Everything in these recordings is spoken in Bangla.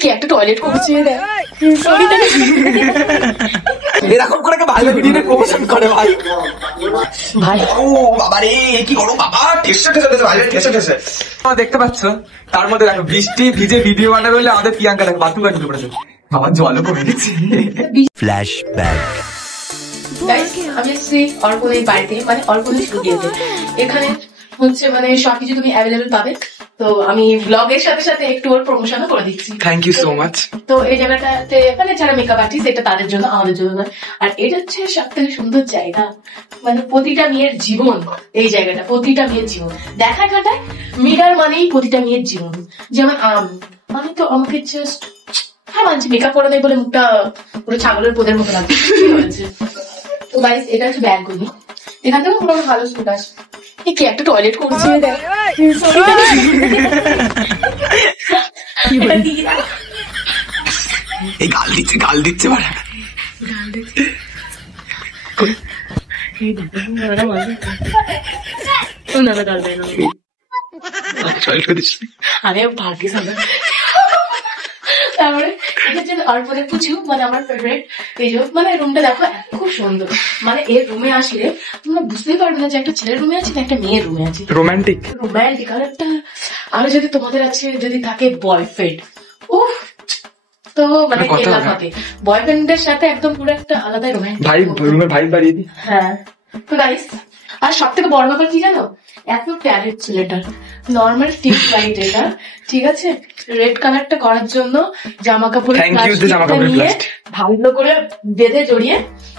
কি একটা টয়লেট করছে এরকম করে ভালো ভিডিও প্রমোশন করে ভাই। ভাই ও বাবা রে, কি করো বাবা, ঠেসে ঠেসে ঠেসে ভাই, ঠেসে ঠেসে। দেখতে পাচ্ছ তার মধ্যে দেখো বৃষ্টি ভিজে ভিডিও বানাবে বলে আমাদের প্রিয়াঙ্কা দেখো বাথরুম ঢুকে পড়েছে। আমার জলও কমে গেছে। ফ্ল্যাশব্যাক। আমি এসেছি অর্পণের বাড়িতে, মানে অর্পণের স্টুডিওতে। এখানে হচ্ছে মানে সবকিছু তুমি অ্যাভেলেবেল পাবে। তো আমি ব্লগের সাথে সাথে একটু ওর প্রমোশনও করে দিচ্ছি। Thank you so much. তো এই জায়গাটাতে মানে যারা মেকআপ আর্টিস্ট, এটা তাদের জন্য, আমাদের জন্য নয়। আর এটা হচ্ছে সব থেকে সুন্দর জায়গা, মানে প্রতিটা মেয়ের জীবন। এই জায়গাটা প্রতিটা মেয়ের জীবন দেখায় কাটায়। মিরার মানেই প্রতিটা মেয়ের জীবন। যেমন আমি তো আমাকে জাস্ট হ্যাঁ মানছি মেকআপ করা নেই বলে মুখটা পুরো ছাগলের পোদের মতো লাগছে। তো গাইস এটা হচ্ছে ব্যালকনি, এখান থেকে পুরো ভালো শুট আসে। কি একটা টয়লেট করছে এই গাল দিচ্ছে গাল দিচ্ছে বাড়া। আমি ভাগ্যিস তারপরে এটা হচ্ছে অর্পণের পুচু, মানে আমার ফেভারিট। এই যে মানে রুমটা দেখো খুব সুন্দর। মানে এর রুমে আসলে তোমরা বুঝতেই পারবে না যে একটা ছেলের রুমে আছে না একটা মেয়ের রুমে আছে। Romantic romantic. আর একটা আরো যদি তোমাদের আছে যদি থাকে বয়ফ্রেন্ড, উফ, তো মানে কেল্লা ফাতে বয়ফ্রেন্ডের সাথে একদম পুরো একটা আলাদা রোমান্টিক ভাই, রুমের ভাই বাড়িয়ে দি। হ্যাঁ তো গাইস, আর সব থেকে বড় ব্যাপার কি জানো, এত ট্যালেন্ট ছেলেটার। নর্মাল টিপ লাইট এটা, ঠিক আছে, রেড কালারটা করার জন্য জামা কাপড়ের নিয়ে ভালো করে বেঁধে জড়িয়ে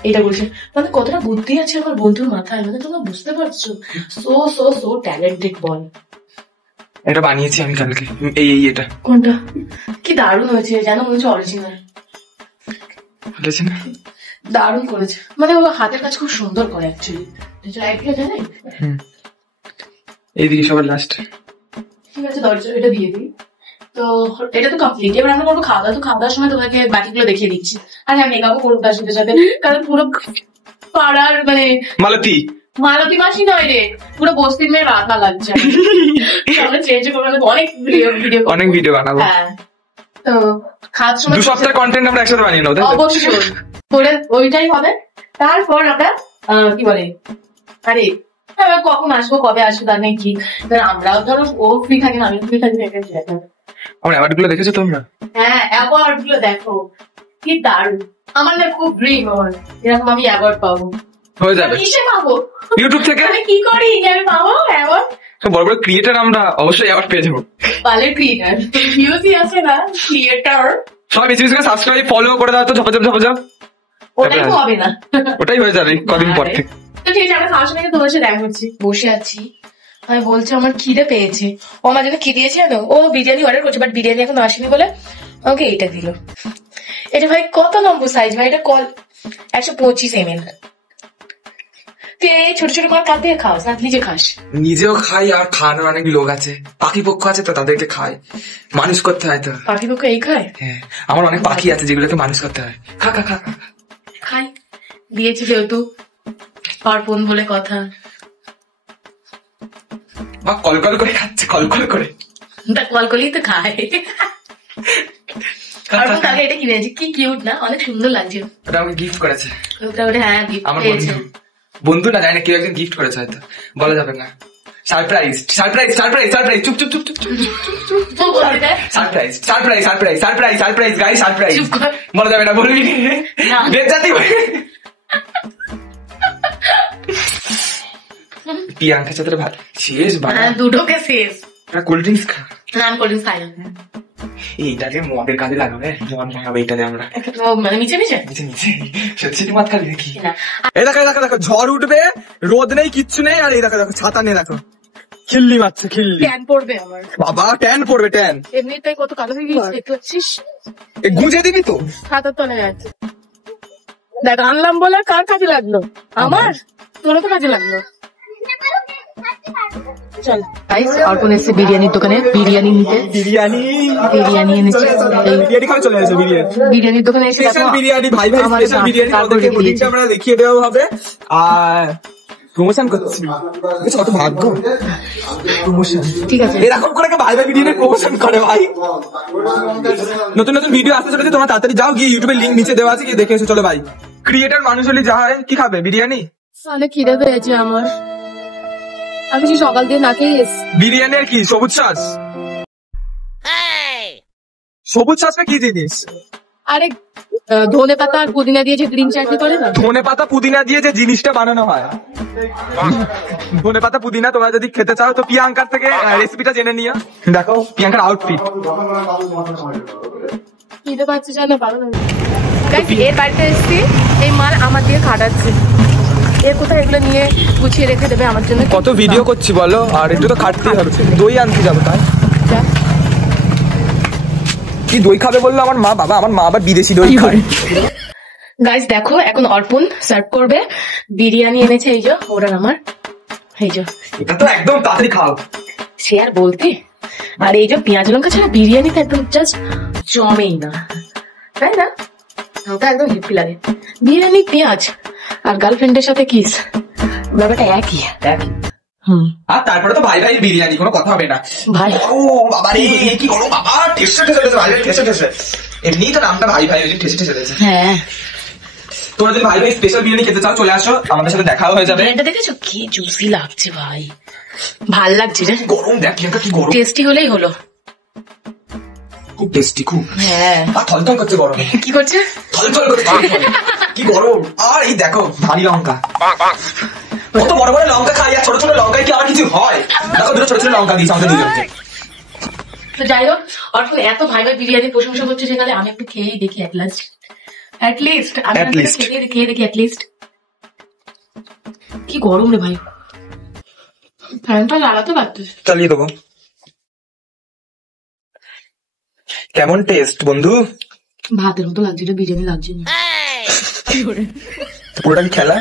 এটা করছে। মানে কতটা বুদ্ধি আছে আমার বন্ধুর মাথায়, মানে তোমরা বুঝতে পারছো। সো সো সো ট্যালেন্টেড বল। এটা বানিয়েছি আমি কালকে। এই এটা কোনটা কি দারুণ হয়েছে জানো, মনে হচ্ছে অরিজিনাল। হয়েছে না? দারুণ করেছে, মানে ও হাতের কাজ খুব সুন্দর করে অ্যাকচুয়ালি। জানে এইদিকে সবার লাস্ট। ঠিক আছে দরজা এটা দিয়ে দিই। তো এটা তো কমপ্লিট। এবার আমরা করবো খাওয়া দাওয়া। তো খাওয়া দাওয়ার সময় তোমাকে বাকিগুলো দেখিয়ে দিচ্ছি। আর হ্যাঁ মেকআপও করবো তার সাথে সাথে, কারণ পুরো পাড়ার মানে মালতী মাসি নয় রে, পুরো বস্তির মেয়ে রাধা লাগছে। আমরা চেঞ্জ করবো, অনেক ভিডিও বানাবো। হ্যাঁ তো খাওয়ার সময় 2 সপ্তাহ কন্টেন্ট আমরা একসাথে বানিয়ে নেবো অবশ্যই। করে ওইটাই হবে। তারপর আমরা কি বলে, আরে কখন আসবো কবে আসবো তার নেই কি, আমরাও ধরো ও ফ্রি থাকি না আমি ফ্রি থাকি। আমার অ্যাওয়ার্ড গুলো দেখেছো তোমরা? হ্যাঁ অ্যাওয়ার্ড গুলো দেখো কি দারুণ। আমার না খুব ড্রিম আমার এরকম আমি অ্যাওয়ার্ড পাবো। হয়ে যাবে। কিসে পাবো? ইউটিউব থেকে। আমি কি করি যে আমি পাবো অ্যাওয়ার্ড? বড় বড় ক্রিয়েটার আমরা অবশ্যই অ্যাওয়ার্ড পেয়ে যাবো। পালের ক্রিয়েটার ভিউজই আছে না, ক্রিয়েটার সবাই বেশি বেশি করে সাবস্ক্রাইব ফলো করে দাও তো, ঝপঝপ ঝপঝপ। ওটাই তো হবে না, ওটাই হয়ে যাবে কদিন পর থেকে। তো ঠিক আছে আমরা খাওয়ার সময় তোমার সাথে দেখা করছি। বসে আছি, আমি বলছি আমার খিদে পেয়েছে। ও আমার জন্য কি দিয়েছে জানো, ও বিরিয়ানি অর্ডার করছে, বাট বিরিয়ানি এখন আসেনি বলে ওকে এটা দিল। এটা ভাই কত নম্বর সাইজ ভাই, এটা 125 ml। তুই এই ছোট ছোট করে কাল থেকে খাস না নিজে খাস? নিজেও খাই আর খাওয়ানোর অনেক লোক আছে, পাখি পক্ষ আছে তো তাদেরকে খাই, মানুষ করতে হয় তো। পাখি পক্ষ এই খায়? হ্যাঁ আমার অনেক পাখি আছে যেগুলোকে মানুষ করতে হয়। খা খা খা খাই দিয়েছি যেহেতু অর্পণ বলে কথা। বা কলকল করে খাচ্ছে, কলকল করে। তা কলকলেই তো খায়। অর্পণ তাকে এটা কিনেছি, কি কিউট না, অনেক সুন্দর লাগছে। ওটা আমাকে গিফট করেছে। হ্যাঁ গিফট আমার পেয়েছে। বন্ধু না জানি কেউ একজন গিফট করেছে, হয়তো বলা যাবে না। সারপ্রাইজ সারপ্রাইজ সারপ্রাইজ সারপ্রাইজ, চুপ চুপ চুপ চুপ চুপ surprise surprise surprise surprise surprise guys surprise বলা যাবে না, বলবি বেচাতি প্রিয়াঙ্কার সাথে ভাত শেষ। দুটোকে শেষ। কোল্ড ড্রিঙ্কস খা না আমি কোল্ড ড্রিঙ্কস খাই না। এইটাকে মদের কাজে লাগাবে, জোয়ান ভাঙাবে এইটাতে আমরা, মানে নিচে নিচে নিচে নিচে সত্যি মদ খাবি দেখি। এই দেখো দেখো দেখো ঝড় উঠবে, রোদ নেই কিচ্ছু নেই, আর এই দেখো দেখো ছাতা নেই, দেখো খিল্লি মারছে খিল্লি। ট্যান পড়বে আমার বাবা, ট্যান পড়বে ট্যান। এমনিতেই কত কালো হয়ে গেছে দেখতে পাচ্ছিস। গুঁজে দিবি তো, ছাতার তলে যাচ্ছে। দেখ আনলাম বলে কার কাজে লাগলো? আমার, তোরও তো কাজে লাগলো। চল অর্পণ এসছে বিরিয়ানির দোকানে বিরিয়ানি নিতে। বিরিয়ানি এনেছে, বিরিয়ানির দোকানে এসে বিরিয়ানি ভাই ভাই স্পেশাল বিরিয়ানি, ওদেরকে লিংকটা আমরা দেখিয়ে দেওয়া হবে। আর প্রমোশন করছি, কত ভাগ্য। প্রমোশন ঠিক আছে, এরকম করে ভাই ভাই ভিডিও প্রমোশন করে ভাই। নতুন নতুন ভিডিও আসতে চলেছে, তোমরা তাড়াতাড়ি যাও, গিয়ে ইউটিউবের লিঙ্ক নিচে দেওয়া আছে, গিয়ে দেখে এসো। চলো ভাই, ক্রিয়েটার মানুষ হলে যা হয়, কি খাবে? বিরিয়ানি? অনেক খিদে পেয়েছে আমার, আমি যে সকাল দিয়ে না খেয়ে এসেছি। বিরিয়ানি আর কি? সবুজ শ্বাস? সবুজ শ্বাসটা কি জিনিস? আরে ধনে পাতা আর পুদিনা দিয়ে যে গ্রিন চাটনি করে না, ধনে পাতা পুদিনা দিয়ে যে জিনিসটা বানানো হয়, ধনে পাতা পুদিনা। তোমরা যদি খেতে চাও তো প্রিয়াঙ্কার থেকে রেসিপিটা জেনে নিও। দেখো প্রিয়াঙ্কার আউটফিট। খিদে পাচ্ছে জানো, ভালো লাগে। এর বাড়িতে এসেছি, এই মাল আমার দিয়ে খাটাচ্ছে, এর কোথায় এগুলো নিয়ে গুছিয়ে রেখে দেবে আমার জন্য। কত ভিডিও করছি বলো, আর একটু তো খাটতেই হবে। দই আনতে যাবো তাই। কি দই খাবে বললো আমার মা? বাবা, আমার মা আবার বিদেশি দই খায়। গাইস দেখো, এখন অর্পণ সার্ভ করবে। বিরিয়ানি এনেছে, এই যে ওরা আমার, এই যে এটা তো একদম তাড়াতাড়ি খাও। সে আর বলতে। আর এই যে পেঁয়াজ লঙ্কা ছাড়া বিরিয়ানি তো একদম জাস্ট জমেই না, তাই না? ওটা একদম হিপি লাগে। বিরিয়ানি, পেঁয়াজ আর গার্লফ্রেন্ডের সাথে কিস, ব্যাপারটা একই। আর তারপরে তো ভাই ভাই বিরিয়ানি, কোনো কথা হবে না ভাই। ও বাবা রে, কি করো বাবা, ঠেসে ঠেসে ঠেসে ভাই ভাই, ঠেসে ঠেসে। এমনি তো নামটা ভাই ভাই, ওই ঠেসে ঠেসে ঠেসে। হ্যাঁ, তোমরা যদি ভাই ভাই স্পেশাল বিরিয়ানি খেতে চাও, চলে আসো, আমাদের সাথে দেখাও হয়ে যাবে। বিরিয়ানিটা দেখেছো কি জুসি লাগছে ভাই, ভাল লাগছে রে। গরম দেখ প্রিয়াঙ্কা, কি গরম। টেস্টি হলেই হলো। খুব টেস্টি, খুব। হ্যাঁ, আর থলথল করছে গরম। কি করছে? থলথল করছে, কি গরম। আর এই দেখো ভারী লঙ্কা, কত বড় বড় লঙ্কা খাই, আর ছোট ছোট লঙ্কায় কি আমার কিছু হয়? দেখো দুটো ছোট ছোট লঙ্কা দিয়েছে আমাদের দুজনকে। তো যাই হোক, অর্পণ এত ভাই ভাই বিরিয়ানির প্রশংসা করছে, সেখানে আমি একটু খেয়েই দেখি অ্যাটলিস্ট আমি At least. খেয়ে দেখি অ্যাটলিস্ট। কি গরম রে ভাই, ফ্যানটা লাগাতে পারতিস। চালিয়ে দেবো। কেমন টেস্ট বন্ধু? ভাতের মতো লাগছে, এটা বিরিয়ানি লাগছে না। কি করে? পুরোটা কি খেলা?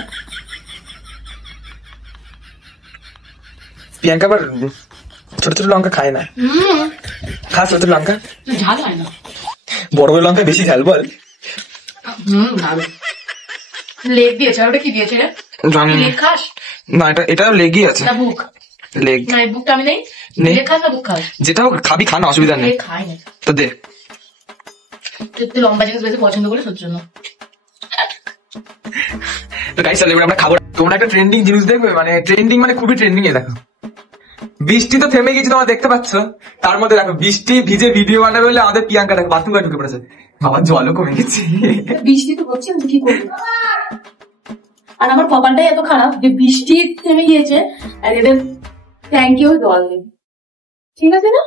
প্রিয়াঙ্কা আবার ছোট ছোট লঙ্কা খায় না। খা ছোট ছোট লঙ্কা, ঝাল হয় না। বড় বড় লঙ্কা বেশি ঝাল বল। ভালো। লেগ দিয়েছে, আর ওটা কি দিয়েছে রে? জানি না। লেগ খাস না, এটা লেগই আছে। না বুক? লেগ না, এই বুকটা আমি নেই। নেই। লেগ খাস না বুক খাস? যেটা খাবি খা না, অসুবিধা নেই। লেগ খাই না, তো দে। তুই লম্বা জিনিস বেশি পছন্দ করিস, ওর জন্য। তো গাইস চলো এবার আমরা খাবো। তোমরা একটা ট্রেন্ডিং জিনিস দেখবে, মানে ট্রেন্ডিং মানে খুবই ট্রেন্ডিং। এ দেখো বৃষ্টি তো থেমে গেছে, তোমরা দেখতে পাচ্ছ। তার মধ্যে দেখো বৃষ্টি ভিজে ভিডিও বানাবে বলে আমাদের প্রিয়াঙ্কা দেখো বাথরুমে ঢুকে পড়েছে। আমার জলও কমে গেছে। বৃষ্টি তো হচ্ছে, আমি কি করবো? আর আমার কপালটাই এত খারাপ যে বৃষ্টি থেমে গিয়েছে আর এদের ট্যাঙ্কিও জল নেই। ঠিক আছে না?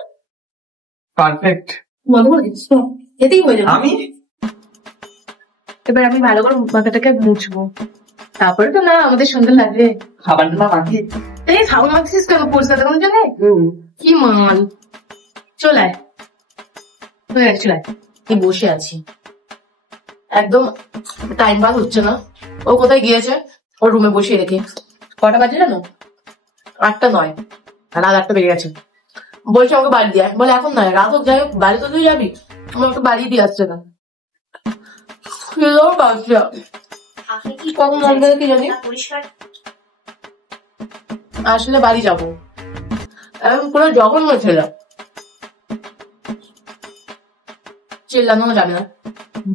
পারফেক্ট। বন্ধ করে দিচ্ছ তো, এতেই হয়ে যাবে। আমি এবার আমি ভালো করে মাথাটাকে মুছবো, তারপরে তো না আমাদের সুন্দর লাগবে। খাবার না মাখি। এই সাবুন মাখছিস কেন? পরিষ্কার দেখানোর জন্য? কি মাল, চলায় হয়ে গেছে, চলায়। আমি বসে আছি, একদম টাইম পাস হচ্ছে না। ও কোথায় গিয়েছে? ওর রুমে বসিয়ে রেখে। কটা বাজে জানো? 8:09, আর রাত 8টা বেজে গেছে। বলছে আমাকে বাড়ি দিয়ে আয়। বলে এখন নয়, রাত হোক, যাই হোক, বাড়ি তো তুই যাবি, আমাকে বাড়ি দিয়ে আসছে না। কখন আসবে কি জানি, আসলে বাড়ি যাবো। এখন পুরো জঘন্য ছেলে, চিল্লানো যাবে না,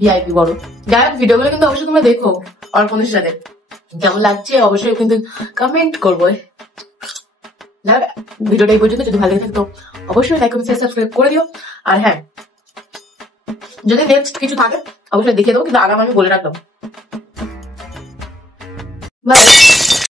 ভিআইপি বড়। যাই হোক, ভিডিওগুলো কিন্তু অবশ্যই তোমরা দেখো অর্পণের সাথে, কেমন লাগছে অবশ্যই কিন্তু কমেন্ট করবো। ভিডিওটা এই পর্যন্ত, যদি ভালো লাগে থাকে তো অবশ্যই লাইক কমেন্ট সাবস্ক্রাইব করে দিও। আর হ্যাঁ, যদি নেক্সট কিছু থাকে অবশ্যই দেখিয়ে দেবো, কিন্তু আগাম আমি বলে রাখলাম। বাই।